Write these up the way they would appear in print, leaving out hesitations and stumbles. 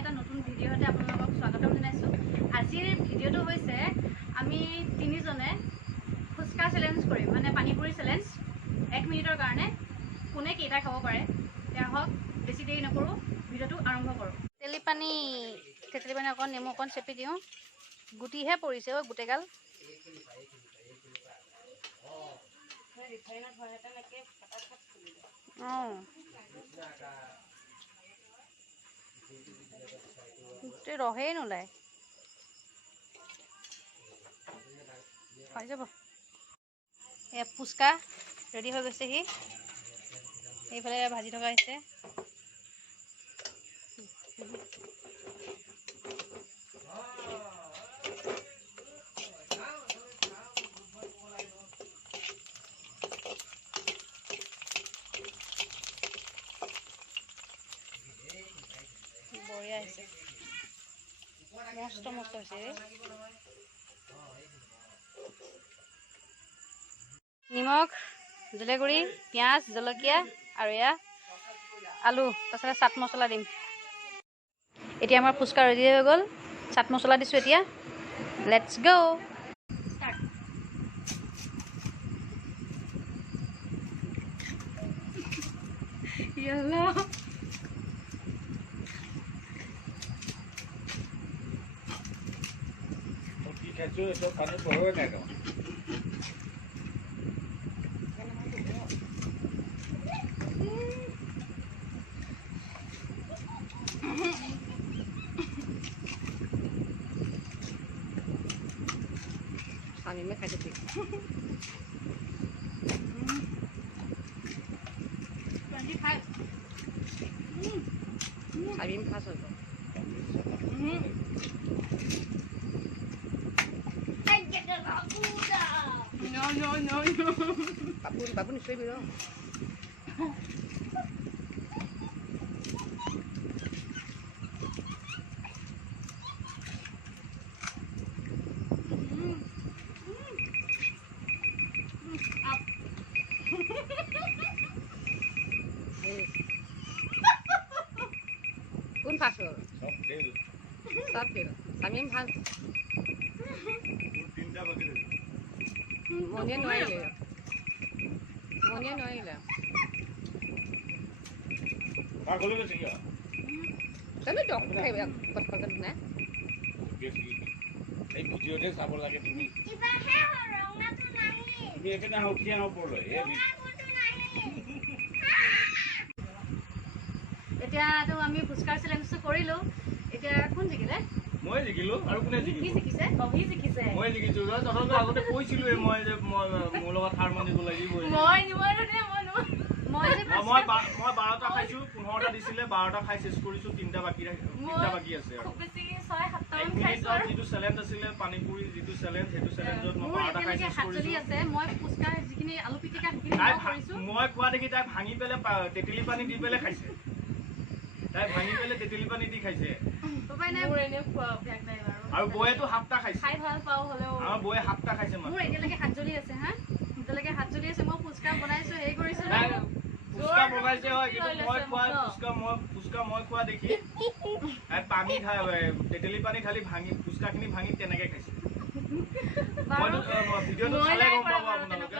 এটা নতুন ভিডিঅ'তে আপোনালোকক স্বাগতম জনাইছোঁ। আজিৰ ভিডিঅ'টো হৈছে আমি তিনিজনে ফুচকা চেলেঞ্জ কৰিম, মানে পানীপুৰি চেলেঞ্জ। 1 মিনিটৰ কাৰণে কোনে কেইটা খাব পাৰে। এতিয়া হওক, বেছি দেৰি নকৰোঁ, ভিডিঅ'টো আৰম্ভ কৰোঁ। তেতেলী পানী অকণ নেমু অকণ চেপি দিওঁ। গুটিহে পৰিছে অ' গোটেইগাল। অঁ, গোটেই ৰহেই নোলায়। হৈ যাব। এয়া ফুচকা ৰেডি হৈ গৈছেহি। এইফালে ভাজি থকা হৈছে। বঢ়িয়া হৈছে, মস্ত মস্ত হৈছে। নিমখ, জলগুড়ি, পিঁয়াজ, জলকীয়া আৰু এয়া আলু, তাৰপিছতে চাট মছলা দিম। এতিয়া আমাৰ ফুচকা ৰেডি হৈ গ'ল। চাট মছলা দিছোঁ এতিয়া। লেটছ গো। আমি মে খাইতে ঠিক আমি ফাস হইব no বাবু নিশ্চয় বিরো কোন ফাস হল সব ফেল আমি ভাল মনে নোৱাৰিলে পাগল হৈ গৈছে কিয়? চলো ডক খাইবা পটপট না এই ভিডিঅ'তে চাব লাগে তুমি তুমি একেটা উঠি আহ ওপৰলৈ এতিয়াতো আমি ফুচকাৰ চেলেঞ্জটো কৰিলোঁ। এতিয়া কোন জিকিলে? মই জিকিলো আৰু কোনে কি জিকিব? জিকিছে? অভি জিকিছে। মই জিকিছো। তহঁতক আগতে কৈছিলোৱে মই যে মোৰ লগত হাৰ মানিব লাগিবই। মই যে 12টা খাইছো, 15টা দিছিলে, 12টা খাই শেষ কৰিছো, 3টা বাকি আছে আৰু খুব বেছি 6-7টা মান 1 খাইছো। মিনিটৰ যিটো চেলেঞ্জ আছিলে পানীপুৰি যিটো চেলেঞ্জ, সেইটো চেলেঞ্জত মই 12টা খাই শেষ কৰিছো। আছে মই ফুচকাৰ যিখিনি আলু পিটিকা সেইখিনি কৰিছো। মই খোৱা দেখি তাই ভাঙি পেলাই তেতেলী পানী দি পেলাই খাইছে। তাই ভাঙি পেলাই তেতেলী পানী দি খাইছে। মোৰ এনে খোৱা অভ্যাস নাই বাৰু। আৰু বয়েতো হাফটা খাইছে। খাই ভাল পাওঁ হলেও আমাৰ বয়ে হাফটা খাইছে মানে। মোৰ এতিয়ালৈকে হাত জ্বলি আছে। এতিয়ালৈকে হাত জ্বলি আছে। মই ফুচকা বনাইছো, হেৰি কৰিছো। ফুচকা বনাইছে হয়, কিন্তু ফুচকা মই খোৱা দেখি পানী তেতেলী পানী ঢালি ভাঙি ফুচকাখিনি ভাঙি তেনেকে খাইছে। ভিডিঅ'টো চালে গম পাব আপোনালোকে।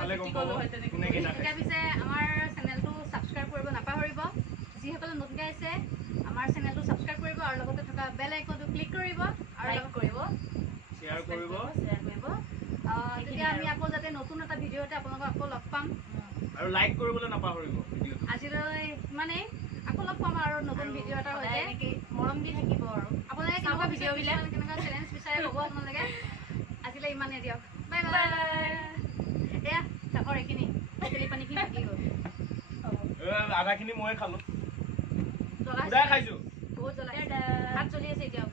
চালে গম পাব কোনে কেইটা খাইছে। পিছে আমাৰ চেনেলটো ছাবস্ক্ৰাইব কৰিব নাপাহৰিব। যিসকলে নতুনকৈ আহিছে আমাৰ চেনেলটো ছাবস্ক্ৰাইব কৰিব আৰু লগতে থকা বেল আইকনটো ক্লিক কৰিব আৰু লাইক কৰিব, শ্বেয়াৰ কৰিব। তেতিয়া আমি আকৌ যাতে নতুন এটা ভিডিঅ'তে আপোনালোকক আকৌ লগ পাম। আৰু লাইক কৰিবলৈ নাপাহৰিব ভিডিঅ'টো। আজিলৈ ইমানেই, আকৌ লগ পাম আৰু নতুন ভিডিঅ' এটা হৈ এনেকৈ মৰম দি থাকিব। আৰু আপোনালোকে কেনেকুৱা ভিডিঅ'বিলাক কেনেকুৱা চেলেঞ্জ বিচাৰে ক'ব আপোনালোকে। আজিলৈ ইমানেই দিয়ক, বাই বাই। এয়া তাকৰ এইখিনি তেতেলী পানীখিনি থাকি গ'ল। আধাখিনি ময়ে খালো, জ্বলা সুদাই খাইছো। বহুত জ্বলা হাত জ্বলি আছে এতিয়াও।